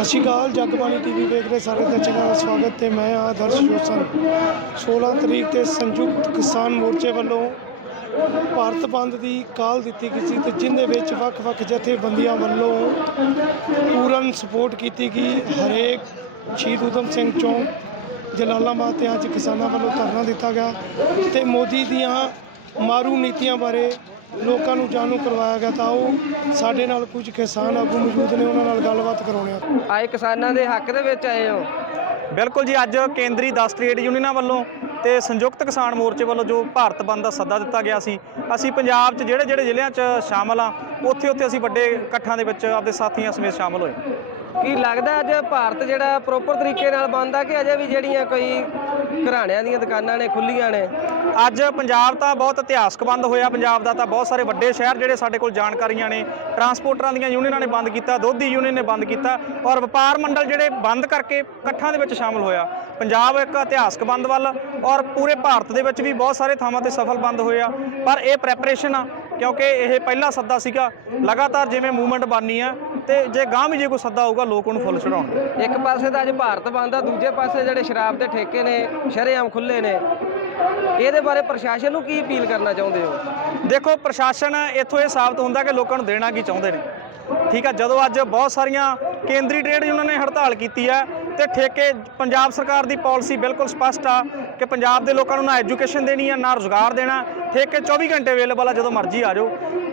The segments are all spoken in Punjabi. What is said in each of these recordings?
ਸਤਿ ਸ਼੍ਰੀ ਅਕਾਲ, ਜਗਬਾਣੀ ਟੀਵੀ ਵੇਖ ਰਹੇ ਸਾਰੇ ਦਰਸ਼ਕਾਂ ਦਾ ਸਵਾਗਤ ਤੇ ਮੈਂ ਹਾਂ ਆਦਰਸ਼ ਜੋਸਨ। 16 ਤਰੀਕ ਤੇ ਸੰਯੁਕਤ ਕਿਸਾਨ ਮੋਰਚੇ ਵੱਲੋਂ ਭਾਰਤ ਬੰਦ ਦੀ ਕਾਲ ਦਿੱਤੀ ਗਈ ਸੀ ਤੇ ਜਿੰਦੇ ਵਿੱਚ ਵੱਖ-ਵੱਖ ਜਥੇਬੰਦੀਆਂ ਵੱਲੋਂ ਪੂਰਨ ਸਪੋਰਟ ਕੀਤੀ ਗਈ। ਹਰੇਕ ਸ਼ਹੀਦ ਊਧਮ ਸਿੰਘ ਚੌਂਕ ਜਲਾਲਾਬਾਦ ਤੇ ਅੱਜ ਕਿਸਾਨਾਂ ਵੱਲੋਂ ਧਰਨਾ ਦਿੱਤਾ ਗਿਆ ਤੇ ਮੋਦੀ ਦੀਆਂ ਮਾਰੂ ਨੀਤੀਆਂ ਬਾਰੇ ਲੋਕਾਂ ਨੂੰ ਜਾਣੂ ਕਰਵਾਇਆ ਗਿਆ ਤਾਂ ਉਹ ਸਾਡੇ ਨਾਲ ਕੁਝ ਕਿਸਾਨ ਆਗੂ ਮੌਜੂਦ ਨੇ ਉਹਨਾਂ ਨਾਲ ਗੱਲਬਾਤ ਕਰਾਉਣੇ ਆ। ਆਏ ਕਿਸਾਨਾਂ ਦੇ ਹੱਕ ਦੇ ਵਿੱਚ ਆਏ ਹੋ? ਬਿਲਕੁਲ ਜੀ ਅੱਜ ਕੇਂਦਰੀ 10 ਟ੍ਰੇਡ ਯੂਨੀਅਨਾਂ ਵੱਲੋਂ ਤੇ ਸੰਯੁਕਤ ਕਿਸਾਨ ਮੋਰਚੇ ਵੱਲੋਂ ਜੋ ਭਾਰਤ ਬੰਦ ਦਾ ਸੱਦਾ ਦਿੱਤਾ ਗਿਆ ਸੀ ਅਸੀਂ ਪੰਜਾਬ 'ਚ ਜਿਹੜੇ ਜਿਹੜੇ ਜ਼ਿਲ੍ਹਿਆਂ 'ਚ ਸ਼ਾਮਲ ਆ ਉੱਥੇ ਉੱਥੇ ਅਸੀਂ ਵੱਡੇ ਇਕੱਠਾਂ ਦੇ ਵਿੱਚ ਆਪਦੇ ਸਾਥੀਆਂ ਸਮੇਤ ਸ਼ਾਮਲ ਹੋਏ। ਕੀ ਲੱਗਦਾ ਅੱਜ ਭਾਰਤ ਜਿਹੜਾ ਪ੍ਰੋਪਰ ਤਰੀਕੇ ਨਾਲ ਬੰਦ ਆ ਕਿ ਅਜੇ ਵੀ ਜਿਹੜੀਆਂ ਕੋਈ ਘਰਾਣਿਆਂ ਦੀਆਂ ਦੁਕਾਨਾਂ ਨੇ ਖੁੱਲੀਆਂ ਨੇ ਅੱਜ ਪੰਜਾਬ ਤਾਂ ਬਹੁਤ ਇਤਿਹਾਸਕ ਬੰਦ ਹੋਇਆ। ਪੰਜਾਬ ਦਾ ਤਾਂ ਬਹੁਤ ਸਾਰੇ ਵੱਡੇ ਸ਼ਹਿਰ ਜਿਹੜੇ ਸਾਡੇ ਕੋਲ ਜਾਣਕਾਰੀਆਂ ਨੇ ਟਰਾਂਸਪੋਰਟਰਾਂ ਦੀਆਂ ਯੂਨੀਅਨਾਂ ਨੇ ਬੰਦ ਕੀਤਾ, ਦੋਧੀ ਯੂਨੀਅਨ ਨੇ ਬੰਦ ਕੀਤਾ ਔਰ ਵਪਾਰ ਮੰਡਲ ਜਿਹੜੇ ਬੰਦ ਕਰਕੇ ਇਕੱਠਾਂ ਦੇ ਵਿੱਚ ਸ਼ਾਮਲ ਹੋਇਆ। ਪੰਜਾਬ ਇੱਕ ਇਤਿਹਾਸਕ ਬੰਦ ਵੱਲ ਔਰ ਪੂਰੇ ਭਾਰਤ ਦੇ ਵਿੱਚ ਵੀ ਬਹੁਤ ਸਾਰੇ ਥਾਵਾਂ ਤੇ ਸਫਲ ਬੰਦ ਹੋਇਆ। ਪਰ ਇਹ ਪ੍ਰੈਪਰੇਸ਼ਨ ਆ, ਕਿਉਂਕਿ ਇਹ ਪਹਿਲਾ ਸੱਦਾ ਸੀਗਾ। ਲਗਾਤਾਰ ਜਿਵੇਂ ਮੂਵਮੈਂਟ ਬਾਨੀ ਆ ਤੇ ਜੇ ਗਾਂ ਵੀ ਜੇ ਕੋਈ ਸੱਦਾ ਆਊਗਾ, ਲੋਕ ਉਹਨੂੰ ਫੁੱਲ ਚੜਾਉਣਗੇ ਇੱਕ ਪਾਸੇ ਤਾਂ ਅੱਜ ਭਾਰਤ ਬੰਦ ਆ, ਦੂਜੇ ਪਾਸੇ ਜਿਹੜੇ ਸ਼ਰਾਬ ਦੇ ਠੇਕੇ ਨੇ, ਸ਼ਰੇਆਮ ਖੁੱਲੇ ਨੇ ਇਹਦੇ ਬਾਰੇ ਪ੍ਰਸ਼ਾਸਨ ਨੂੰ ਕੀ ਅਪੀਲ ਕਰਨਾ ਚਾਹੁੰਦੇ ਹੋ? ਦੇਖੋ, ਪ੍ਰਸ਼ਾਸਨ ਇੱਥੋਂ ਇਹ ਸਾਬਤ ਹੁੰਦਾ ਕਿ ਲੋਕਾਂ ਨੂੰ ਦੇਣਾ ਕੀ ਚਾਹੁੰਦੇ ਨੇ। ਠੀਕ ਆ, ਜਦੋਂ ਅੱਜ ਬਹੁਤ ਸਾਰੀਆਂ ਕੇਂਦਰੀ ਟ੍ਰੇਡ ਯੂਨੀਅਨ ਨੇ ਹੜਤਾਲ ਕੀਤੀ ਹੈ, ਤੇ ਠੇਕੇ ਪੰਜਾਬ ਸਰਕਾਰ ਦੀ ਪਾਲਿਸੀ ਬਿਲਕੁਲ ਸਪਸ਼ਟ ਆ ਕਿ ਪੰਜਾਬ ਦੇ ਲੋਕਾਂ ਨੂੰ ਨਾ ਐਜੂਕੇਸ਼ਨ ਦੇਣੀ ਆ ਨਾ ਰੋਜ਼ਗਾਰ ਦੇਣਾ। ਠੇਕੇ 24 ਘੰਟੇ ਅਵੇਲੇਬਲ ਆ ਜਦੋਂ ਮਰਜ਼ੀ ਆ ਜਾਓ।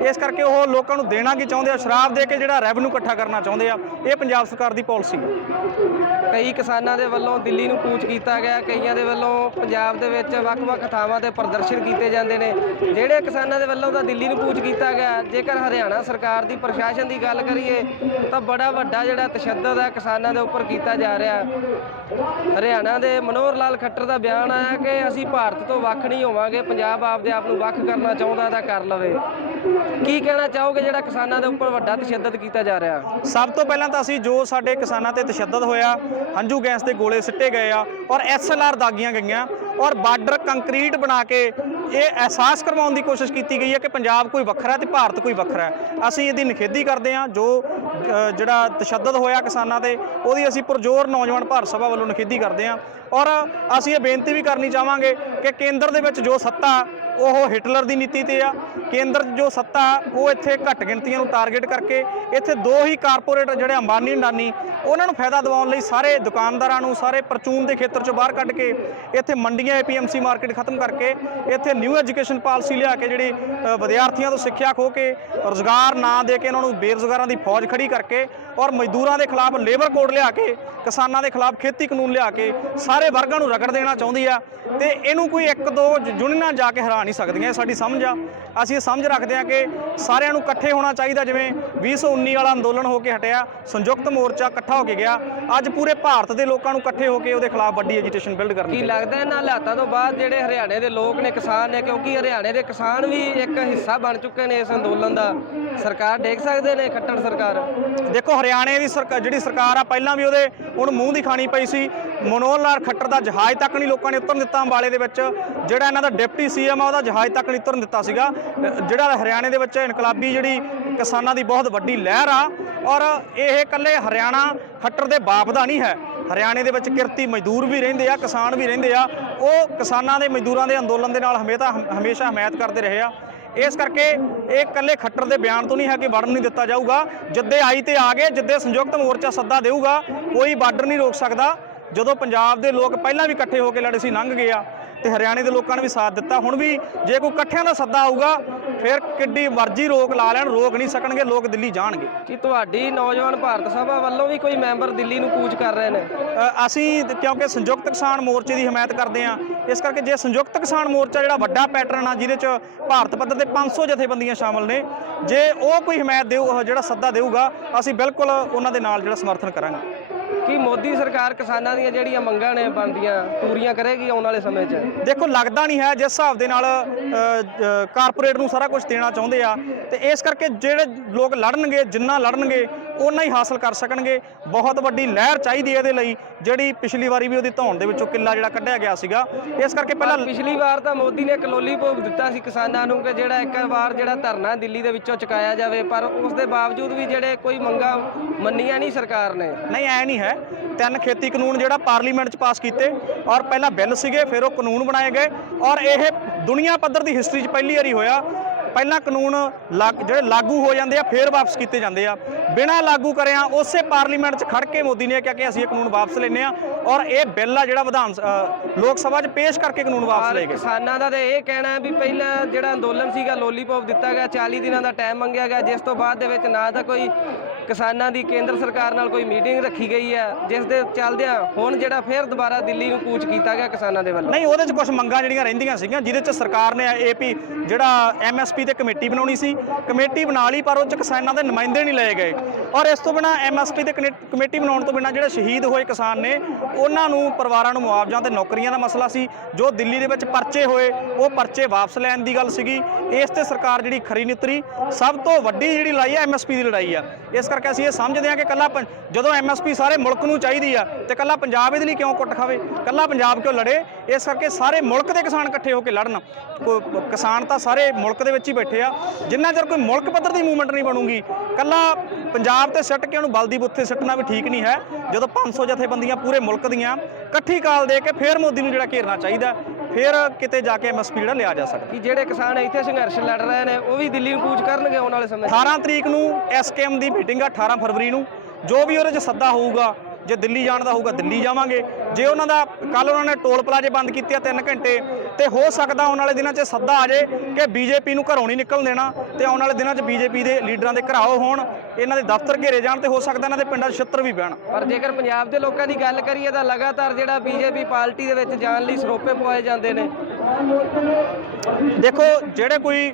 ਇਸ ਕਰਕੇ ਉਹ ਲੋਕਾਂ ਨੂੰ ਦੇਣਾ ਕੀ ਚਾਹੁੰਦੇ ਆ? ਸ਼ਰਾਬ ਦੇ ਕੇ ਜਿਹੜਾ ਰੈਵਨਿਊ ਇਕੱਠਾ ਕਰਨਾ ਚਾਹੁੰਦੇ ਆ, ਇਹ ਪੰਜਾਬ ਸਰਕਾਰ ਦੀ ਪਾਲਿਸੀ ਆ। ਕਈ ਕਿਸਾਨਾਂ ਦੇ ਵੱਲੋਂ ਦਿੱਲੀ ਨੂੰ ਕੂਚ ਕੀਤਾ ਗਿਆ, ਕਈਆਂ ਦੇ ਵੱਲੋਂ ਪੰਜਾਬ ਦੇ ਵਿੱਚ ਵੱਖ-ਵੱਖ ਥਾਵਾਂ ਤੇ ਪ੍ਰਦਰਸ਼ਨ ਕੀਤੇ ਜਾਂਦੇ ਨੇ। ਜਿਹੜੇ ਕਿਸਾਨਾਂ ਦੇ ਵੱਲੋਂ ਤਾਂ ਦਿੱਲੀ ਨੂੰ ਕੂਚ ਕੀਤਾ ਗਿਆ, ਜੇਕਰ ਹਰਿਆਣਾ ਸਰਕਾਰ ਦੀ ਪ੍ਰਸ਼ਾਸਨ ਦੀ ਗੱਲ ਕਰੀਏ, ਤਾਂ ਬੜਾ ਵੱਡਾ ਜਿਹੜਾ ਤਸ਼ੱਦਦ ਹੈ ਕਿਸਾਨਾਂ ਦੇ ਉੱਪਰ ਕੀਤਾ ਜਾ ਰਿਹਾ। ਹਰਿਆਣਾ ਦੇ ਮਨੋਹਰ ਲਾਲ ਖੱਟਰ ਦਾ ਬਿਆਨ ਆਇਆ ਕਿ ਅਸੀਂ ਭਾਰਤ ਤੋਂ ਵੱਖ ਨਹੀਂ ਹੋਵਾਂਗੇ, ਪੰਜਾਬ ਆਪਦੇ ਆਪ ਨੂੰ ਵੱਖ ਕਰਨਾ ਚਾਹੁੰਦਾ ਤਾਂ ਕਰ ਲਵੇ। ਕੀ ਕਹਿਣਾ ਚਾਹੋਗੇ ਜਿਹੜਾ ਕਿਸਾਨਾਂ ਦੇ ਉੱਪਰ ਵੱਡਾ ਤਸ਼ੱਦਦ ਕੀਤਾ ਜਾ ਰਿਹਾ? ਸਭ ਤੋਂ ਪਹਿਲਾਂ ਤਾਂ ਅਸੀਂ ਜੋ ਸਾਡੇ ਕਿਸਾਨਾਂ ਤੇ ਤਸ਼ੱਦਦ ਹੋਇਆ, ਹੰਝੂ ਗੈਸ ਦੇ ਗੋਲੇ ਸਿੱਟੇ ਗਏ ਆ ਔਰ ਐਸਐਲਆਰ ਦਾਗੀਆਂ ਗਈਆਂ ਔਰ ਬਾਰਡਰ ਕੰਕਰੀਟ ਬਣਾ ਕੇ ਇਹ ਅਹਿਸਾਸ ਕਰਵਾਉਣ ਦੀ ਕੋਸ਼ਿਸ਼ ਕੀਤੀ ਗਈ ਹੈ ਕਿ ਪੰਜਾਬ ਕੋਈ ਵੱਖਰਾ ਹੈ ਤੇ ਭਾਰਤ ਕੋਈ ਵੱਖਰਾ ਅਸੀਂ ਇਹਦੀ ਨਿਖੇਧੀ ਕਰਦੇ ਹਾਂ, ਜੋ ਜਿਹੜਾ ਤਸ਼ੱਦਦ ਹੋਇਆ ਕਿਸਾਨਾਂ ਤੇ, ਉਹਦੀ ਅਸੀਂ ਪੁਰਜੋਰ ਨੌਜਵਾਨ ਭਾਰਤ ਸਭਾ ਵੱਲੋਂ ਨਿਖੇਧੀ ਕਰਦੇ ਹਾਂ ਔਰ ਅਸੀਂ ਇਹ ਬੇਨਤੀ ਵੀ ਕਰਨੀ ਚਾਹਾਂਗੇ ਕਿ ਕੇਂਦਰ ਦੇ ਵਿੱਚ ਜੋ ਸੱਤਾ ਉਹ ਹਿਟਲਰ ਦੀ ਨੀਤੀ ਤੇ ਆ, ਕੇਂਦਰ 'ਚ ਜੋ ਸੱਤਾ ਉਹ ਇੱਥੇ ਘੱਟ ਗਿਣਤੀਆਂ ਨੂੰ ਟਾਰਗੇਟ ਕਰਕੇ ਇੱਥੇ ਦੋ ਹੀ ਕਾਰਪੋਰੇਟ ਜਿਹੜੇ ਅੰਬਾਨੀ ਅੰਡਾਨੀ, ਉਹਨਾਂ ਨੂੰ ਫਾਇਦਾ ਦਿਵਾਉਣ ਲਈ ਸਾਰੇ ਦੁਕਾਨਦਾਰਾਂ ਨੂੰ, ਸਾਰੇ ਪਰਚੂਨ ਦੇ ਖੇਤਰ 'ਚੋਂ ਬਾਹਰ ਕੱਢ ਕੇ ਇੱਥੇ ਮੰਡੀਆਂ ਏਪੀਐਮਸੀ ਮਾਰਕੀਟ ਖਤਮ ਕਰਕੇ ਇੱਥੇ ਨਿਊ ਐਜੂਕੇਸ਼ਨ ਪਾਲਿਸੀ ਲਿਆ ਕੇ ਜਿਹੜੀ ਵਿਦਿਆਰਥੀਆਂ ਤੋਂ ਸਿੱਖਿਆ ਖੋ ਕੇ ਰੋਜ਼ਗਾਰ ਨਾ ਦੇ ਕੇ ਉਹਨਾਂ ਨੂੰ ਬੇਰੁਜ਼ਗਾਰਾਂ ਦੀ ਫੌਜ ਖੜੀ ਕਰਕੇ ਔਰ ਮਜ਼ਦੂਰਾਂ ਦੇ ਖਿਲਾਫ ਲੇਬਰ ਕੋਡ ਲਿਆ ਕੇ ਕਿਸਾਨਾਂ ਦੇ ਖਿਲਾਫ ਖੇਤੀ ਕਾਨੂੰਨ ਲਿਆ ਕੇ ਸਾਰੇ ਵਰਗਾਂ ਨੂੰ ਰਗੜ ਦੇਣਾ ਚਾਹੁੰਦੀ ਆ ਤੇ ਇਹਨੂੰ ਕੋਈ ਇੱਕ ਦੋ ਯੂਨੀਅਨਾਂ ਜਾ ਕੇ ਹਰਾ ਨਹੀਂ ਸਕਦੀਆਂ ਇਹ ਸਾਡੀ ਸਮਝ ਆ। ਅਸੀਂ ਇਹ ਸਮਝ ਰੱਖਦੇ ਆ ਕਿ ਸਾਰਿਆਂ ਨੂੰ ਇਕੱਠੇ ਹੋਣਾ ਚਾਹੀਦਾ ਜਿਵੇਂ 2019 ਵਾਲਾ ਅੰਦੋਲਨ ਹੋ ਕੇ ਹਟਿਆ ਸੰਯੁਕਤ ਮੋਰਚਾ ਇਕੱਠਾ ਹੋ ਕੇ ਗਿਆ ਅੱਜ ਪੂਰੇ ਭਾਰਤ ਦੇ ਲੋਕਾਂ ਨੂੰ ਇਕੱਠੇ ਹੋ ਕੇ ਉਹਦੇ ਖਿਲਾਫ ਵੱਡੀ ਐਜੀਟੇਸ਼ਨ ਬਿਲਡ ਕਰਨੀ ਕੀ। ਲੱਗਦਾ ਇਹਨਾਂ ਹਾਲਾਤਾਂ ਤੋਂ ਬਾਅਦ ਜਿਹੜੇ ਹਰਿਆਣੇ ਦੇ ਲੋਕ ਨੇ ਕਿਸਾਨ ਨੇ ਕਿਉਂਕਿ ਹਰਿਆਣੇ ਦੇ ਕਿਸਾਨ ਵੀ ਇੱਕ ਹਿੱਸਾ ਬਣ ਚੁੱਕੇ ਨੇ ਇਸ ਅੰਦੋਲਨ ਦਾ। ਸਰਕਾਰ ਦੇਖ ਸਕਦੇ ਨੇ ਖੱਟੜ ਸਰਕਾਰ? ਦੇਖੋ ਹਰਿਆਣੇ ਦੀ ਸਰਕਾਰ ਜਿਹੜੀ ਸਰਕਾਰ ਆ, ਪਹਿਲਾਂ ਵੀ ਉਹਦੇ ਹੁਣ ਮੂੰਹ ਦੀ ਖਾਣੀ ਪਈ ਸੀ। ਮਨੋਹਰ ਲਾਲ ਖੱਟਰ ਦਾ ਜਹਾਜ਼ ਤੱਕ ਨਹੀਂ ਲੋਕਾਂ ਨੇ ਉਤਰਨ ਦਿੱਤਾ ਅੰਬਾਲੇ ਦੇ ਵਿੱਚ। ਜਿਹੜਾ ਇਹਨਾਂ ਦਾ ਡਿਪਟੀ ਸੀਐਮ ਆ, ਉਹਦਾ ਜਹਾਜ਼ ਤੱਕ ਨਹੀਂ ਉਤਰਨ ਦਿੱਤਾ ਸੀਗਾ। ਜਿਹੜਾ ਹਰਿਆਣੇ ਦੇ ਵਿੱਚ ਇਨਕਲਾਬੀ ਜਿਹੜੀ ਕਿਸਾਨਾਂ ਦੀ ਬਹੁਤ ਵੱਡੀ ਲਹਿਰ ਆ, ਔਰ ਇਹ ਇਕੱਲੇ ਹਰਿਆਣਾ ਖੱਟਰ ਦੇ ਬਾਪ ਦਾ ਨਹੀਂ ਹੈ। ਹਰਿਆਣੇ ਦੇ ਵਿੱਚ ਕਿਰਤੀ ਮਜ਼ਦੂਰ ਵੀ ਰਹਿੰਦੇ ਆ, ਕਿਸਾਨ ਵੀ ਰਹਿੰਦੇ ਆ। ਉਹ ਕਿਸਾਨਾਂ ਦੇ ਮਜ਼ਦੂਰਾਂ ਦੇ ਅੰਦੋਲਨ ਦੇ ਨਾਲ ਹਮੇਸ਼ਾ ਹਮੇਸ਼ਾ ਹਮਾਇਤ ਕਰਦੇ ਰਹੇ ਆ। ਇਸ ਕਰਕੇ ਇਹ ਇਕੱਲੇ ਖੱਟਰ ਦੇ ਬਿਆਨ ਤੋਂ ਨਹੀਂ ਹੈ ਕਿ ਵੜਨ ਨਹੀਂ ਦਿੱਤਾ ਜਾਊਗਾ। ਜਿੱਦੇ ਆਈ ਤੇ ਆ ਗਏ, ਜਿੱਦੇ ਸੰਯੁਕਤ ਮੋਰਚਾ ਸੱਦਾ ਦੇਊਗਾ, ਕੋਈ ਬਾਰਡਰ ਨਹੀਂ ਰੋਕ ਸਕਦਾ। ਜਦੋਂ ਪੰਜਾਬ ਦੇ ਲੋਕ ਪਹਿਲਾਂ ਵੀ ਇਕੱਠੇ ਹੋ ਕੇ ਲੜੇ ਸੀ, ਲੰਘ ਗਏ ਆ, ਤੇ ਹਰਿਆਣੇ ਦੇ ਲੋਕਾਂ ਨੇ ਵੀ ਸਾਥ ਦਿੱਤਾ। ਹੁਣ ਵੀ ਜੇ ਕੋਈ ਇਕੱਠਿਆਂ ਦਾ ਸੱਦਾ ਆਊਗਾ ਫਿਰ ਕਿੱਡੀ ਮਰਜ਼ੀ ਰੋਕ ਲਾ ਲੈਣ ਰੋਕ ਨਹੀਂ ਸਕਣਗੇ ਲੋਕ ਦਿੱਲੀ ਜਾਣਗੇ। ਕੀ ਤੁਹਾਡੀ ਨੌਜਵਾਨ ਭਾਰਤ ਸਭਾ ਵੱਲੋਂ ਵੀ ਕੋਈ ਮੈਂਬਰ ਦਿੱਲੀ ਨੂੰ ਕੂਚ ਕਰ ਰਹੇ ਨੇ? ਅ, ਅਸੀਂ ਤੇ ਕਿਉਂਕਿ ਸੰਯੁਕਤ ਕਿਸਾਨ ਮੋਰਚੇ ਦੀ ਹਮਾਇਤ ਕਰਦੇ ਆ ਇਸ ਕਰਕੇ ਜੇ ਸੰਯੁਕਤ ਕਿਸਾਨ ਮੋਰਚਾ ਜਿਹੜਾ ਵੱਡਾ ਪੈਟਰਨ ਆ ਜਿਹਦੇ ਚ ਭਾਰਤ ਪੱਧਰ ਤੇ 500 ਜਥੇਬੰਦੀਆਂ ਸ਼ਾਮਲ ਨੇ ਜੇ ਉਹ ਕੋਈ ਹਮਾਇਤ ਦੇਊ ਉਹ ਜਿਹੜਾ ਸੱਦਾ ਦੇਊਗਾ ਅਸੀਂ ਬਿਲਕੁਲ ਉਹਨਾਂ ਦੇ ਨਾਲ ਜਿਹੜਾ ਸਮਰਥਨ ਕਰਾਂਗੇ। ਕਿ ਮੋਦੀ ਸਰਕਾਰ ਕਿਸਾਨਾਂ ਦੀਆਂ ਜਿਹੜੀਆਂ ਮੰਗਾਂ ਨੇ ਬਣਦੀਆਂ, ਪੂਰੀਆਂ ਕਰੇਗੀ ਆਉਣ ਵਾਲੇ ਸਮੇਂ 'ਚ? ਦੇਖੋ, ਲੱਗਦਾ ਨਹੀਂ ਹੈ, ਜਿਸ ਹਿਸਾਬ ਦੇ ਨਾਲ ਕਾਰਪੋਰੇਟ ਨੂੰ ਸਾਰਾ ਕੁਝ ਦੇਣਾ ਚਾਹੁੰਦੇ ਆ, ਤੇ ਇਸ ਕਰਕੇ ਜਿਹੜੇ ਲੋਕ ਲੜਨਗੇ, ਜਿੰਨਾ ਲੜਨਗੇ ਓਨਾ ਹੀ ਹਾਸਲ ਕਰ ਸਕਣਗੇ। ਬਹੁਤ ਵੱਡੀ ਲਹਿਰ ਚਾਹੀਦੀ ਹੈ ਇਹਦੇ ਲਈ ਜਿਹੜੀ ਪਿਛਲੀ ਵਾਰੀ ਵੀ ਉਹਦੀ ਧੌਣ ਦੇ ਵਿੱਚੋਂ ਕਿੱਲਾ ਜਿਹੜਾ ਕੱਢਿਆ ਗਿਆ ਸੀਗਾ। ਇਸ ਕਰਕੇ ਪਹਿਲਾਂ ਪਿਛਲੀ ਵਾਰ ਤਾਂ ਮੋਦੀ ਨੇ ਇੱਕ ਲੋਲੀਪੌਪ ਦਿੱਤਾ ਸੀ ਕਿਸਾਨਾਂ ਨੂੰ ਕਿ ਜਿਹੜਾ ਇੱਕ ਵਾਰ ਜਿਹੜਾ ਧਰਨਾ ਦਿੱਲੀ ਦੇ ਵਿੱਚੋਂ ਚੁਕਾਇਆ ਜਾਵੇ ਪਰ ਉਸ ਦੇ ਬਾਵਜੂਦ ਵੀ ਜਿਹੜੇ ਕੋਈ ਮੰਗਾਂ ਮੰਨੀਆਂ ਨਹੀਂ ਸਰਕਾਰ ਨੇ। ਨਹੀਂ ਐ ਨਹੀਂ ਹੈ। ਤਿੰਨ ਖੇਤੀ ਕਾਨੂੰਨ ਜਿਹੜਾ ਪਾਰਲੀਮੈਂਟ 'ਚ ਪਾਸ ਕੀਤੇ ਔਰ ਪਹਿਲਾਂ ਬਿੱਲ ਸੀਗੇ ਫਿਰ ਉਹ ਕਾਨੂੰਨ ਬਣਾਏ ਗਏ। ਔਰ ਇਹ ਦੁਨੀਆ ਪੱਧਰ ਦੀ ਹਿਸਟਰੀ 'ਚ ਪਹਿਲੀ ਵਾਰੀ ਹੋਇਆ। ਪਹਿਲਾਂ ਕਾਨੂੰਨ ਲਾਗ- ਜਿਹੜੇ ਲਾਗੂ ਹੋ ਜਾਂਦੇ ਆ, ਫਿਰ ਵਾਪਸ ਕੀਤੇ ਜਾਂਦੇ ਆ। ਬਿਨਾਂ ਲਾਗੂ ਕਰਿਆ, ਉਸੇ ਪਾਰਲੀਮੈਂਟ 'ਚ ਖੜ ਕੇ ਮੋਦੀ ਨੇ ਕਿਹਾ ਕਿ ਅਸੀਂ ਇਹ ਕਾਨੂੰਨ ਵਾਪਸ ਲੈਨੇ ਆ ਔਰ ਇਹ ਬਿੱਲ ਆ ਜਿਹੜਾ ਵਿਧਾਨ ਸ- ਲੋਕ ਸਭਾ 'ਚ ਪੇਸ਼ ਕਰਕੇ ਕਾਨੂੰਨ ਵਾਪਸ ਲਏ ਗਏ। ਕਿਸਾਨਾਂ ਦਾ ਤਾਂ ਇਹ ਕਹਿਣਾ ਹੈ ਵੀ ਪਹਿਲਾਂ ਜਿਹੜਾ ਅੰਦੋਲਨ ਸੀਗਾ, ਲੋਲੀਪੌਪ ਦਿੱਤਾ ਗਿਆ 40 ਦਿਨਾਂ ਦਾ ਟਾਈਮ ਮੰਗਿਆ ਗਿਆ, ਜਿਸ ਤੋਂ ਬਾਅਦ ਦੇ ਵਿੱਚ ਨਾ ਤਾਂ ਕੋਈ ਕਿਸਾਨਾਂ ਦੀ ਕੇਂਦਰ ਸਰਕਾਰ ਨਾਲ ਕੋਈ ਮੀਟਿੰਗ ਰੱਖੀ ਗਈ ਹੈ, ਜਿਸ ਦੇ ਚੱਲਦਿਆਂ ਹੁਣ ਜਿਹੜਾ ਫਿਰ ਦੁਬਾਰਾ ਦਿੱਲੀ ਨੂੰ ਕੂਚ ਕੀਤਾ ਗਿਆ ਕਿਸਾਨਾਂ ਦੇ ਵੱਲੋਂ। ਨਹੀਂ, ਉਹਦੇ 'ਚ ਕੁਝ ਮੰਗਾਂ ਜਿਹੜੀਆਂ ਰਹਿੰਦੀਆਂ ਸੀਗੀਆਂ, ਜਿਹਦੇ 'ਚ ਸਰਕਾਰ ਨੇ ਏਪੀ ਜਿਹੜਾ ਐਮਐਸਪੀ ਤੇ ਕਮੇਟੀ ਬਣਾਉਣੀ ਸੀ, ਕਮੇਟੀ ਬਣਾ ਲਈ, ਪਰ ਉਹ 'ਚ ਕਿਸਾਨਾਂ ਦੇ ਨੁਮਾਇੰਦੇ ਨਹੀਂ ਲਏ ਗਏ। ਔਰ ਇਸ ਤੋਂ ਬਿਨਾ ਐਮਐਸਪੀ ਤੇ ਕਨੇ- ਕਮੇਟੀ ਬਣਾਉਣ ਤੋਂ ਬਿਨਾ ਜਿਹੜੇ ਸ਼ਹੀਦ ਹੋਏ ਕਿਸਾਨ ਨੇ, ਉਹਨਾਂ ਨੂੰ, ਪਰਿਵਾਰਾਂ ਨੂੰ ਮੁਆਵਜ਼ਾ ਤੇ ਨੌਕਰੀਆਂ ਦਾ ਮਸਲਾ ਸੀ, ਜੋ ਦਿੱਲੀ ਦੇ ਵਿੱਚ ਪਰਚੇ ਹੋਏ, ਉਹ ਪਰਚੇ ਵਾਪਸ ਲੈਣ ਦੀ ਗੱਲ ਸੀਗੀ। ਇਸ ਤੇ ਸਰਕਾਰ ਜਿਹੜੀ ਖਰੀ ਨਹੀਂ ਉਤਰੀ ਸਭ ਤੋਂ ਵੱਡੀ ਜਿਹੜੀ ਲੜਾਈ ਹੈ ਐਮਐਸਪੀ ਦੀ ਲੜਾਈ ਆ। ਇਸ ਕਰਕੇ ਅਸੀਂ ਇਹ ਸਮਝਦੇ ਹਾਂ ਕਿ ਕੱਲਾ ਜਦੋਂ ਐਮਐਸਪੀ ਸਾਰੇ ਮੁਲਕ ਨੂੰ ਚਾਹੀਦੀ ਆ, ਤੇ ਕੱਲਾ ਪੰਜਾਬ ਇਹਦੇ ਲਈ ਕਿਉਂ ਕੁੱਟ ਖਾਵੇ? ਕੱਲਾ ਪੰਜਾਬ ਕਿਉਂ ਲੜੇ? ਇਸ ਕਰਕੇ ਸਾਰੇ ਮੁਲਕ ਦੇ ਕਿਸਾਨ ਇਕੱਠੇ ਹੋ ਕੇ ਲੜਨ। ਕਿਸਾਨ ਤਾਂ ਸਾਰੇ ਮੁਲਕ ਦੇ ਵਿੱਚ ਹੀ ਬੈਠੇ ਆ। ਜਿੰਨਾ ਚਿਰ ਕੋਈ ਮੁਲਕ ਪੱਧਰ ਦੀ ਮੂਵਮੈਂਟ ਨਹੀਂ ਬਣੂਗੀ ਕੱਲਾ ਪੰਜਾਬ ਤੇ ਸਿੱਟ ਕੇ ਉਹਨੂੰ ਬਲਦੀ ਬੁੱਥੇ ਸਿੱਟਣਾ ਵੀ ਠੀਕ ਨਹੀਂ ਹੈ। ਜਦੋਂ 500 ਜਥੇਬੰਦੀਆਂ ਪੂਰੇ ਮੁਲਕ ਦੀਆਂ, ਇਕੱਠੀ ਕਾਲ ਦੇ ਕੇ ਫੇਰ ਮੋਦੀ ਨੂੰ ਜਿਹੜਾ ਘੇਰਨਾ ਚਾਹੀਦਾ। ਫਿਰ ਕਿਤੇ ਜਾ ਕੇ ਐਮਐਸਪੀ ਜਿਹੜਾ ਲਿਆ ਜਾ ਸਕਦਾ। ਕਿ ਜਿਹੜੇ ਕਿਸਾਨ ਇੱਥੇ ਸੰਘਰਸ਼ ਲੜ ਰਹੇ ਨੇ ਉਹ ਵੀ ਦਿੱਲੀ ਨੂੰ ਕੂਚ ਕਰਨਗੇ ਆਉਣ ਵਾਲੇ ਸਮੇਂ 'ਚ? 18 ਤਰੀਕ ਨੂੰ ਐਸਕੇਐਮ ਦੀ ਮੀਟਿੰਗ ਆ 18 ਫਰਵਰੀ ਨੂੰ। ਜੋ ਵੀ ਉਹਦੇ 'ਚ ਸੱਦਾ ਹੋਊਗਾ ਜੇ ਦਿੱਲੀ ਜਾਣ ਦਾ ਹੋਊਗਾ ਦਿੱਲੀ ਜਾਵਾਂਗੇ। ਜੇ ਉਹਨਾਂ ਦਾ ਕੱਲ ਉਹਨਾਂ ਨੇ ਟੋਲ ਪਲਾਜ਼ੇ ਬੰਦ ਕੀਤੇ ਆ 3 ਘੰਟੇ ਤੇ ਹੋ ਸਕਦਾ ਆਉਣ ਵਾਲੇ ਦਿਨਾਂ 'ਚ ਸੱਦਾ ਆ ਜੇ ਕਿ ਬੀਜੇਪੀ ਨੂੰ ਘਰੋਂ ਨਹੀਂ ਨਿਕਲਣ ਦੇਣਾ ਤੇ ਆਉਣ ਵਾਲੇ ਦਿਨਾਂ 'ਚ ਬੀਜੇਪੀ ਦੇ ਲੀਡਰਾਂ ਦੇ ਘਰਾਓ ਹੋਣ ਇਹਨਾਂ ਦੇ ਦਫ਼ਤਰ ਘੇਰੇ ਜਾਣ ਤੇ ਹੋ ਸਕਦਾ ਇਹਨਾਂ ਦੇ ਪਿੰਡਾਂ 'ਚ ਛਿੱਤਰ ਵੀ ਪੈਣ। ਪਰ ਜੇਕਰ ਪੰਜਾਬ ਦੇ ਲੋਕਾਂ ਦੀ ਗੱਲ ਕਰੀਏ ਤਾਂ ਲਗਾਤਾਰ ਜਿਹੜਾ ਬੀਜੇਪੀ ਪਾਰਟੀ ਦੇ ਵਿੱਚ ਜਾਣ ਲਈ ਸਰੋਪੇ ਪਵਾਏ ਜਾਂਦੇ ਨੇ। ਦੇਖੋ ਜਿਹੜੇ ਕੋਈ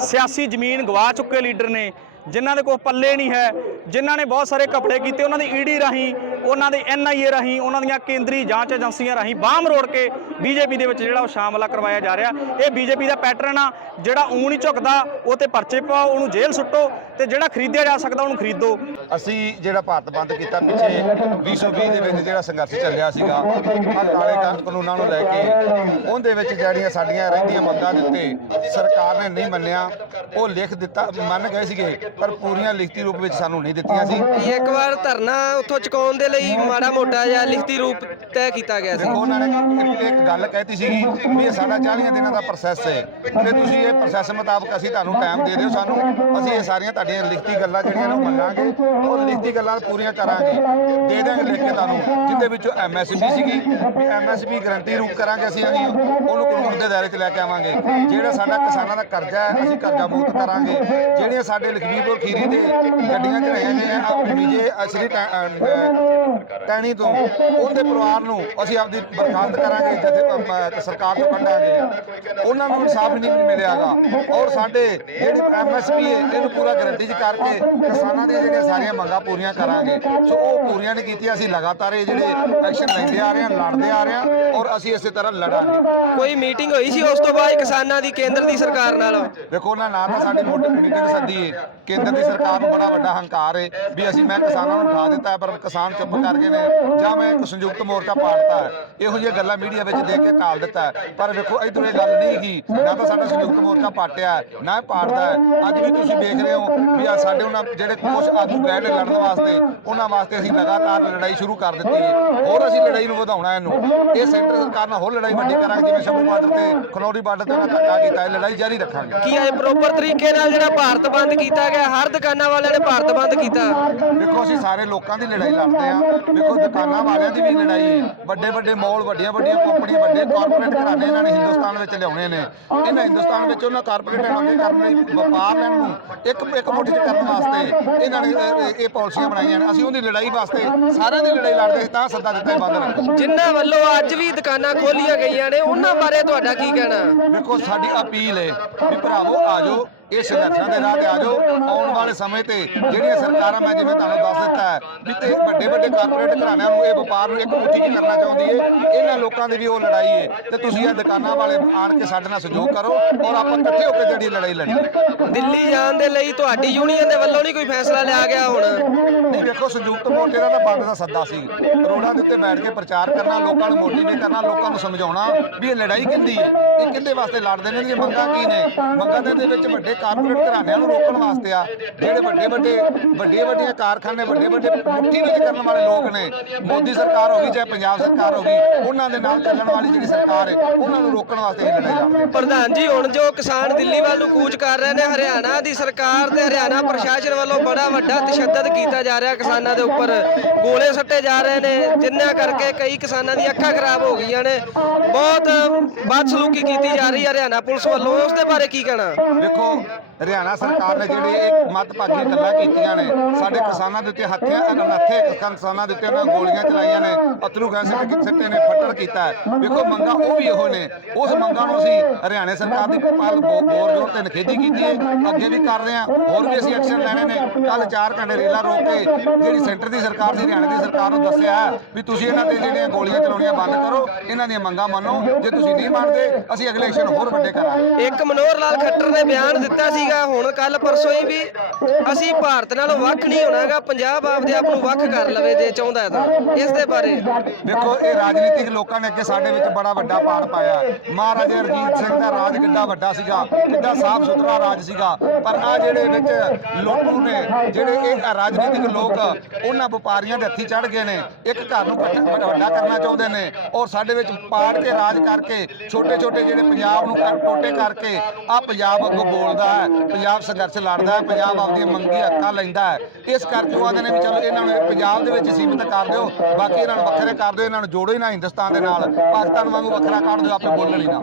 ਸਿਆਸੀ ਜ਼ਮੀਨ ਗਵਾ ਚੁੱਕੇ ਲੀਡਰ ਨੇ ਜਿਨ੍ਹਾਂ ਦੇ ਕੋਲ ਪੱਲੇ ਨਹੀਂ ਹੈ, ਜਿਨ੍ਹਾਂ ਨੇ ਬਹੁਤ ਸਾਰੇ ਕਪੜੇ ਕੀਤੇ, ਉਹਨਾਂ ਦੀ ਈਡੀ ਰਾਹੀਂ, ਉਹਨਾਂ ਦੇ ਐਨਆਈਏ ਰਾਹੀਂ, ਉਹਨਾਂ ਦੀਆਂ ਕੇਂਦਰੀ ਜਾਂਚ ਏਜੰਸੀਆਂ ਰਾਹੀਂ ਬਾਹਮ ਮਰੋੜ ਕੇ ਬੀਜੇਪੀ ਦੇ ਵਿੱਚ ਜਿਹੜਾ ਉਹ ਸ਼ਾਮਲਾ ਕਰਵਾਇਆ ਜਾ ਰਿਹਾ। ਇਹ ਬੀਜੇਪੀ ਦਾ ਪੈਟਰਨ ਆ, ਜਿਹੜਾ ਊਂ ਨਹੀਂ ਝੁਕਦਾ, ਉਹ ਤੇ ਪਰਚੇ ਪਾਓ, ਉਹਨੂੰ ਜੇਲ੍ਹ ਸੁੱਟੋ ਤੇ ਜਿਹੜਾ ਖਰੀਦਿਆ ਜਾ ਸਕਦਾ, ਉਹਨੂੰ ਖਰੀਦੋ। ਅਸੀਂ ਜਿਹੜਾ ਭਾਰਤ ਬੰਦ ਕੀਤਾ ਪਿੱਛੇ 2020 ਦੇ ਵਿੱਚ ਜਿਹੜਾ ਸੰਘਰਸ਼ ਚੱਲਿਆ ਸੀਗਾ, ਆਹ ਕਾਲੇ ਕਾਨੂੰਨਾਂ ਨੂੰ ਲੈ ਕੇ, ਉਹਦੇ ਵਿੱਚ ਜਿਹੜੀਆਂ ਸਾਡੀਆਂ ਰਹਿੰਦੀਆਂ ਮੰਗਾਂ ਦੇ ਉੱਤੇ ਸਰਕਾਰ ਨੇ ਨਹੀਂ ਮੰਨਿਆ, ਉਹ ਲਿਖ ਦਿੱਤਾ, ਮੰਨ ਗਏ ਸੀਗੇ। ਪਰ ਪੂਰੀਆਂ ਲਿਖਤੀ ਰੂਪ ਵਿੱਚ ਸਾਨੂੰ ਨਹੀਂ ਦਿੱਤੀਆਂ ਸੀ। ਇੱਕ ਵਾਰ ਧਰਨਾ ਉੱਥੋਂ ਚੁਕਾਉਣ ਦੇ ਲਈ ਮਾੜਾ ਮੋਟਾ ਜਿਹਾ ਲਿਖਤੀ ਰੂਪ ਤੈਅ ਕੀਤਾ ਗਿਆ ਸੀ। ਦੇਖੋ ਉਹਨਾਂ ਨੇ ਇੱਕ- ਗੱਲ ਕਹਿਤੀ ਸੀਗੀ ਵੀ ਇਹ ਸਾਡਾ 40 ਦਿਨਾਂ ਦਾ ਪ੍ਰੋਸੈਸ ਹੈ ਤੇ ਤੁਸੀਂ ਇਹ ਪ੍ਰੋਸੈਸ ਮੁਤਾਬਕ ਅਸੀਂ ਤੁਹਾਨੂੰ ਟਾਈਮ ਦੇ ਦਿਓ ਸਾਨੂੰ। ਅਸੀਂ ਇਹ ਸਾਰੀਆਂ ਤੁਹਾਡੀਆਂ ਲਿਖਤੀ ਗੱਲਾਂ ਜਿਹੜੀਆਂ ਨੇ ਉਹ ਮੰਨਾਂਗੇ ਉਹ ਲਿਖਤੀ ਗੱਲਾਂ ਪੂਰੀਆਂ ਕਰਾਂਗੇ। ਦੇ ਦਿਆਂਗੇ ਲਿਖ ਕੇ ਤੁਹਾਨੂੰ ਜਿੰਦੇ ਵਿੱਚੋਂ ਐਮਐਸਪੀ ਸੀਗੀ। ਵੀ ਐਮਐਸਪੀ ਗਰੰਟੀ ਰੂਪ ਕਰਾਂਗੇ ਅਸੀਂ ਅਸੀਂ ਉਹਨੂੰ ਕਾਨੂੰਨ ਦੇ ਦਾਇਰੇ 'ਚ ਲੈ ਕੇ ਆਵਾਂਗੇ। ਜਿਹੜਾ ਸਾਡਾ ਕਿਸਾਨਾਂ ਦਾ ਕਰਜ਼ਾ ਹੈ ਅਸੀਂ ਕਰਜ਼ਾ ਮੁਕਤ ਕਰਾਂਗੇ। ਜਿਹੜੀਆਂ ਸਾਡੇ ਲਖਬੀਰਪੁਰ ਖੀਰੀ ਦੇ ਗੱਡੀਆਂ ਚੜਾਈਆਂ ਗਈਆਂ ਆ ਵਿਜੇ ਅਸਰੀ ਟੈਣੀ ਤੋਂ ਉਹਦੇ ਪਰਿਵਾਰ ਨੂੰ ਅਸੀਂ ਆਪਦੀ ਬਰਖਾਸਤ ਕਰਾਂਗੇ ਜਥੇ ਸਰਕਾਰ ਤੋਂ ਕੱਢਾਂਗੇ। ਉਹਨਾਂ ਨੂੰ ਇਨਸਾਫ ਨਹੀਂ ਮਿਲਿਆਗਾ। ਔਰ ਸਾਡੇ ਜਿਹੜੀ ਐਮਐਸਪੀ ਹੈ ਇਹਨੂੰ ਪੂਰਾ ਗਰੰਟੀ ਚ ਕਰਕੇ ਕਿਸਾਨਾਂ ਦੀਆਂ ਜਿਹੜੀਆਂ ਸਾਰੀਆਂ ਮੰਗਾਂ ਪੂਰੀਆਂ ਕਰਾਂਗੇ। ਸੋ ਉਹ ਪੂਰੀਆਂ ਨਹੀਂ ਕੀਤੀਆਂ ਅਸੀਂ ਲਗਾਤਾਰ ਇਹ ਜਿਹੜੇ ਐਕਸ਼ਨ ਲੈਂਦੇ ਆ ਰਹੇ ਹਾਂ ਲੜਦੇ ਆ ਰਹੇ ਹਾਂ ਔਰ ਅਸੀਂ ਇਸੇ ਤਰ੍ਹਾਂ ਲੜਾਂਗੇ। ਕੋਈ ਮੀਟਿੰਗ ਹੋਈ ਸੀ ਉਸ ਤੋਂ ਬਾਅਦ ਕਿਸਾਨਾਂ ਦੀ ਕੇਂਦਰ ਦੀ ਸਰਕਾਰ ਨਾਲ? ਦੇਖੋ ਉਹਨਾਂ ਨਾ ਤਾਂ ਸਾਡੀ ਮੋਟੀ ਮੀਟਿੰਗ ਸੱਦੀ ਹੈ। ਕੇਂਦਰ ਦੀ ਸਰਕਾਰ ਨੂੰ ਬੜਾ ਵੱਡਾ ਹੰਕਾਰ ਹੈ ਵੀ ਅਸੀਂ ਮੈਂ ਕਿਸਾਨਾਂ ਨੂੰ ਉਠਾ ਦਿੱਤਾ ਪਰ ਕਿਸਾਨ ਚੁੱਪ ਕਰ ਗਏ ਨੇ ਜਾਂ ਮੈਂ ਇੱਕ ਸੰਯੁਕਤ ਮੋਰਚਾ ਪਾੜਤਾ ਇਹੋ ਜਿਹੀਆਂ ਗੱਲਾਂ ਮੀਡੀਆ ਵਿੱਚ ਦੇ ਕੇ ਟਾਲ ਦਿੱਤਾ ਪਰ ਵੇਖੋ, ਇਧਰ ਇਹ ਗੱਲ ਨਹੀਂ ਹੈਗੀ। ਨਾ ਤਾਂ ਸਾਡਾ ਸੰਯੁਕਤ ਮੋਰਚਾ ਪਾਟਿਆ ਨਾ ਪਾੜਦਾ ਅੱਜ ਵੀ ਤੁਸੀਂ ਦੇਖ ਰਹੇ ਹੋ ਵੀ ਆ ਸਾਡੇ ਉਹਨਾਂ ਜਿਹੜੇ ਕੁਝ ਆਗੂ ਗਏ ਨੇ ਲੜਨ ਵਾਸਤੇ, ਉਹਨਾਂ ਵਾਸਤੇ ਅਸੀਂ ਲਗਾਤਾਰ ਲੜਾਈ ਸ਼ੁਰੂ ਕਰ ਦਿੱਤੀ ਹੈ। ਹੋਰ ਅਸੀਂ ਲੜਾਈ ਨੂੰ ਵਧਾਉਣਾ ਇਹਨੂੰ। ਇਹ ਸੈਂਟਰ ਸਰਕਾਰ ਨਾਲ ਹੋਰ ਲੜਾਈ ਵੱਡੀ ਕਰਾਂਗੇ, ਜਿਵੇਂ ਸ਼ੰਭੂ ਬਾਰਡਰ ਤੇ ਖਨੌਰੀ ਬਾਰਡਰ ਤੇ ਉਹਨਾਂ ਧੱਕਾ ਕੀਤਾ ਹੈ ਲੜਾਈ ਜਾਰੀ ਰੱਖਾਂਗੇ। ਕੀ ਇਹ ਪ੍ਰੋਪਰ ਤਰੀਕੇ ਨਾਲ ਜਿਹੜਾ ਭਾਰਤ ਬੰਦ ਕੀਤਾ ਗਿਆ ਹਰ ਦੁਕਾਨਾਂ ਵਾਲਿਆਂ ਨੇ ਭਾਰਤ ਬੰਦ ਕੀਤਾ। ਦੇਖੋ ਅਸੀਂ ਸਾਰੇ ਲੋਕਾਂ ਦੀ ਲੜਾਈ ਲੜਦੇ ਆ ਵੇਖੋ ਦੁਕਾਨਾਂ ਵਾਲਿਆਂ ਦੀ ਵੀ ਲੜਾਈ। ਹੈ ਵੱਡੇ ਵੱਡੇ ਮਾਲ ਵੱਡੀਆਂ ਵੱਡੀਆਂ ਕੰਪਨੀਆਂ ਵੱਡੇ ਕਾਰਪੋਰੇਟ ਘਰਾਣੇ ਇਹਨਾਂ ਨੇ ਹਿੰਦੁਸਤਾਨ ਵਿੱਚ ਲਿਆਉਣੇ ਨੇ। ਇਹਨਾਂ ਹਿੰਦੁਸਤਾਨ ਵਿੱਚ ਉਹਨਾਂ ਕਾਰਪੋਰੇਟਾਂ ਨੂੰ ਕਰਨ ਲਈ ਵਪਾਰ ਲੈਣ ਨੂੰ ਇੱਕ ਇੱਕ ਮੁੱਠ 'ਚ ਕਰਨ ਵਾਸਤੇ ਇਹਨਾਂ ਨੇ ਇਹ- ਪਾਲਿਸੀਆਂ ਬਣਾਈਆਂ ਨੇ। ਅਸੀਂ ਉਹਦੀ ਲੜਾਈ ਵਾਸਤੇ ਸਾਰਿਆਂ ਦੀ ਲੜਾਈ ਲੜਦੇ ਤਾਂ ਸੱਦਾ ਦਿੱਤਾ ਬੰਦ ਜਿਨ੍ਹਾਂ ਵੱਲੋਂ ਅੱਜ ਵੀ ਦੁਕਾਨਾਂ ਖੋਲੀਆਂ ਗਈਆਂ ਨੇ ਉਹਨਾਂ ਬਾਰੇ ਤੁਹਾਡਾ ਕੀ ਕਹਿਣਾ? ਵੇਖੋ ਸਾਡੀ ਅਪੀਲ ਹੈ ਵੀ ਭਰਾਵੋ ਆਜੋ ਇਹ ਸੰਘਰਸ਼ਾਂ ਦੇ ਰਾਹ ਤੇ ਆ ਜਾਓ ਆਉਣ ਵਾਲੇ ਸਮੇਂ ਤੇ ਜਿਹੜੀਆਂ ਸਰਕਾਰਾਂ ਮੈਂ ਜਿਵੇਂ ਤੁਹਾਨੂੰ ਦੱਸ ਦਿੱਤਾ ਹੈ ਵੀ ਤੇ ਵੱਡੇ ਵੱਡੇ ਕਾਰਪੋਰੇਟ ਘਰਾਣਿਆਂ ਨੂੰ ਇਹ ਵਪਾਰ ਨੂੰ ਇੱਕ ਮੁੱਠੀ 'ਚ ਕਰਨਾ ਚਾਹੁੰਦੀ ਏ ਇਹਨਾਂ ਲੋਕਾਂ ਦੀ ਵੀ ਉਹ ਲੜਾਈ ਏ ਤੇ ਤੁਸੀਂ ਇਹ ਦੁਕਾਨਾਂ ਵਾਲੇ ਆਣ ਕੇ ਸਾਡੇ ਨਾਲ ਸਹਿਯੋਗ ਕਰੋ ਔਰ ਆਪਾਂ ਇਕੱਠੇ ਹੋ ਕੇ ਜਿਹੜੀ ਲੜਾਈ ਲੜੀਏ। ਦਿੱਲੀ ਜਾਣ ਦੇ ਲਈ ਤੁਹਾਡੀ ਯੂਨੀਅਨ ਦੇ ਵੱਲੋਂ ਨਹੀਂ ਕੋਈ ਫੈਸਲਾ ਲਿਆ ਗਿਆ ਹੁਣ? ਨਹੀਂ ਵੇਖੋ ਸੰਯੁਕਤ ਮੋਰਚੇ ਦਾ ਤਾਂ ਬੰਦ ਦਾ ਸੱਦਾ ਸੀ। ਰੋਡਾਂ ਦੇ ਉੱਤੇ ਬੈਠ ਕੇ ਪ੍ਰਚਾਰ ਕਰਨਾ ਲੋਕਾਂ ਨੂੰ ਮੋਟੀਵੇਟ ਕਰਨਾ ਲੋਕਾਂ ਨੂੰ ਸਮਝਾਉਣਾ ਵੀ ਇਹ ਲੜਾਈ ਕਿੰਦੀ ਹੈ? ਇਹ ਕਿੰਦੇ ਵਾਸਤੇ ਲੜਦੇ ਨੇ? ਇਹ ਮੰਗਾਂ ਕੀ ਨੇ? ਮੰਗਾਂ ਦੇ ਵਿੱਚ ਵੱਡੇ ਕਾਰਪੋਰੇਟ ਘਰਾਣਿਆਂ ਨੂੰ ਰੋਕਣ ਵਾਸਤੇ ਆ। ਜਿਹੜੇ ਵੱਡੇ ਵੱਡੇ ਵੱਡੇ ਵੱਡੀਆਂ ਕਾਰਖਾਨੇ ਵੱਡੇ ਵੱਡੇ ਮੁੱਠੀ ਵਿੱਚ ਕਰਨ ਵਾਲੇ ਲੋਕ ਨੇ ਮੋਦੀ ਸਰਕਾਰ ਹੋ ਗਈ ਚਾਹੇ ਪੰਜਾਬ ਸਰਕਾਰ ਹੋ ਗਈ ਉਹਨਾਂ ਦੇ ਨਾਲ ਚੱਲਣ ਵਾਲੀ ਜਿਹੜੀ ਸਰਕਾਰ ਹੈ ਉਹਨਾਂ ਨੂੰ ਰੋਕਣ ਵਾਸਤੇ ਇਹ ਲੜਾਈ ਲੜਦੇ ਪ੍ਰਧਾਨ ਜੀ ਹੁਣ ਜੋ ਕਿਸਾਨ ਦਿੱਲੀ ਵੱਲ ਨੂੰ ਕੂਚ ਕਰ ਰਹੇ ਨੇ ਹਰਿਆਣਾ ਦੀ ਸਰਕਾਰ ਤੇ ਹਰਿਆਣਾ ਪ੍ਰਸ਼ਾਸਨ ਵੱਲੋਂ ਬੜਾ ਵੱਡਾ ਤਸ਼ੱਦਦ ਕੀਤਾ ਜਾ ਰਿਹਾ ਕਿਸਾਨਾਂ ਦੇ ਉੱਪਰ। ਗੋਲੇ ਸੱਟੇ ਜਾ ਰਹੇ ਨੇ ਜਿੰਨਾਂ ਕਰਕੇ ਕਈ ਕਿਸਾਨਾਂ ਦੀਆਂ ਅੱਖਾਂ ਖਰਾਬ ਹੋ ਗਈਆਂ ਨੇ। ਬਹੁਤ ਬਦਸਲੂਕੀ ਕੀਤੀ ਜਾ ਰਹੀ ਹੈ ਹਰਿਆਣਾ ਪੁਲਿਸ ਵੱਲੋਂ ਉਸ ਦੇ ਬਾਰੇ ਕੀ ਕਹਿਣਾ? ਦੇਖੋ here. ਹਰਿਆਣਾ ਸਰਕਾਰ ਨੇ ਜਿਹੜੇ ਇਹ ਮਤਭਾਗੀ ਗੱਲਾਂ ਕੀਤੀਆਂ ਨੇ ਸਾਡੇ ਕਿਸਾਨਾਂ ਦੇ ਉੱਤੇ ਹੱਥਿਆਂ ਅਨੱਥੇ ਕਿਸਾਨਾਂ ਦੇ ਉੱਤੇ ਉਹਨਾਂ ਗੋਲੀਆਂ ਚਲਾਈਆਂ ਨੇ ਅਥਰੂ ਗੈਸ ਸਿੱਟ- ਨੇ ਫੱਟੜ ਕੀਤਾ ਵੇਖੋ ਮੰਗਾਂ ਉਹ ਵੀ ਇਹੋ ਨੇ। ਉਸ ਮੰਗਾਂ ਨੂੰ ਅਸੀਂ ਹਰਿਆਣਾ ਸਰਕਾਰ ਦੀ ਪਾਲ ਬੋਰ ਜੋਰ ਤੇ ਨਖੇਦੀ ਕੀਤੀ ਹੈ। ਅੱਗੇ ਵੀ ਕਰ ਰਹੇ ਹਾਂ। ਹੋਰ ਵੀ ਅਸੀਂ ਐਕਸ਼ਨ ਲੈਣੇ ਨੇ। ਕੱਲ 4 ਘੰਟੇ ਰੇਲਾ ਰੋਕ ਕੇ ਜਿਹੜੀ ਸੈਂਟਰ ਦੀ ਸਰਕਾਰ ਸੀ ਹਰਿਆਣਾ ਦੀ ਸਰਕਾਰ ਨੂੰ ਦੱਸਿਆ ਹੈ ਵੀ ਤੁਸੀਂ ਇਹਨਾਂ ਤੇ ਜਿਹੜੀਆਂ ਗੋਲੀਆਂ ਚਲਾਉਣੀਆਂ ਬੰਦ ਕਰੋ ਇਹਨਾਂ ਦੀਆਂ ਮੰਗਾਂ ਮੰਨੋ। ਜੇ ਤੁਸੀਂ ਨਹੀਂ ਮੰਨਦੇ ਅਸੀਂ ਅਗਲੇ ਐਕਸ਼ਨ ਹੋਰ ਵੱਡੇ ਕਰਾਂਗੇ। ਇੱਕ ਮਨੋਹਰ ਲਾਲ ਖੱਟਰ ਨੇ ਬਿਆਨ ਦਿੱਤਾ ਸੀਗਾ ਹੁਣ ਕੱਲ ਪਰਸੋਂ ਹੀ ਵੀ ਅਸੀਂ ਭਾਰਤ ਨਾਲੋਂ ਵੱਖ ਨਹੀਂ ਹੋਣਾਗਾ, ਪੰਜਾਬ ਆਪਦੇ ਆਪ ਨੂੰ ਵੱਖ ਕਰ ਲਵੇ ਜੇ ਚਾਹੁੰਦਾ ਹੈ ਤਾਂ। ਇਸ ਦੇ ਬਾਰੇ। ਦੇਖੋ, ਇਹ ਰਾਜਨੀਤਿਕ ਲੋਕਾਂ ਨੇ ਅੱਗੇ ਸਾਡੇ ਵਿੱਚ ਬੜਾ ਵੱਡਾ ਪਾੜ ਪਾਇਆ। ਮਹਾਰਾਜਾ ਰਣਜੀਤ ਸਿੰਘ ਦਾ ਰਾਜ ਕਿੱਡਾ ਵੱਡਾ ਸੀਗਾ, ਕਿੱਡਾ ਸਾਫ਼ ਸੁਥਰਾ ਰਾਜ ਸੀਗਾ। ਪਰ ਆ ਜਿਹੜੇ ਵਿੱਚ ਲੋਟੂ ਨੇ, ਜਿਹੜੇ ਇਹ ਰਾਜਨੀਤਿਕ ਲੋਕ, ਉਹਨਾਂ ਵਪਾਰੀਆਂ ਦੇ ਹੱਥੀ ਚੜ ਗਏ ਨੇ। ਇੱਕ ਘਰ ਨੂੰ ਵੱਡਾ ਕਰਨਾ ਚਾਹੁੰਦੇ ਨੇ ਔਰ ਸਾਡੇ ਵਿੱਚ ਪਾੜ ਕੇ ਰਾਜ ਕਰਕੇ ਛੋਟੇ ਛੋਟੇ ਜਿਹੜੇ ਪੰਜਾਬ ਨੂੰ ਟੋਟੇ ਕਰਕੇ ਆ ਪੰਜਾਬ ਅੱਗੋਂ ਬੋਲਦਾ ਹੈ। ਪੰਜਾਬ ਸੰਘਰਸ਼ ਲੜਦਾ ਹੈ, ਪੰਜਾਬ ਆਪਦੀਆਂ ਮੰਗੀ ਹੱਕਾਂ ਲੈਂਦਾ ਹੈ। ਇਸ ਕਰਕੇ ਉਹ ਆਖਦੇ ਨੇ ਵੀ ਚਲੋ ਇਹਨਾਂ ਨੂੰ ਪੰਜਾਬ ਦੇ ਵਿੱਚ ਸੀਮਿਤ ਕਰ ਦਿਓ, ਬਾਕੀ ਇਹਨਾਂ ਨੂੰ ਵੱਖਰੇ ਕਰ ਦਿਓ, ਇਹਨਾਂ ਨੂੰ ਜੋੜੋ ਹੀ ਨਾ ਹਿੰਦੁਸਤਾਨ ਦੇ ਨਾਲ। ਪਾਕਿਸਤਾਨ ਵਾਂਗੂ ਵੱਖਰਾ ਕੱਢ ਦਿਓ ਆਪੇ ਬੋਲਣ ਹੀ ਨਾ।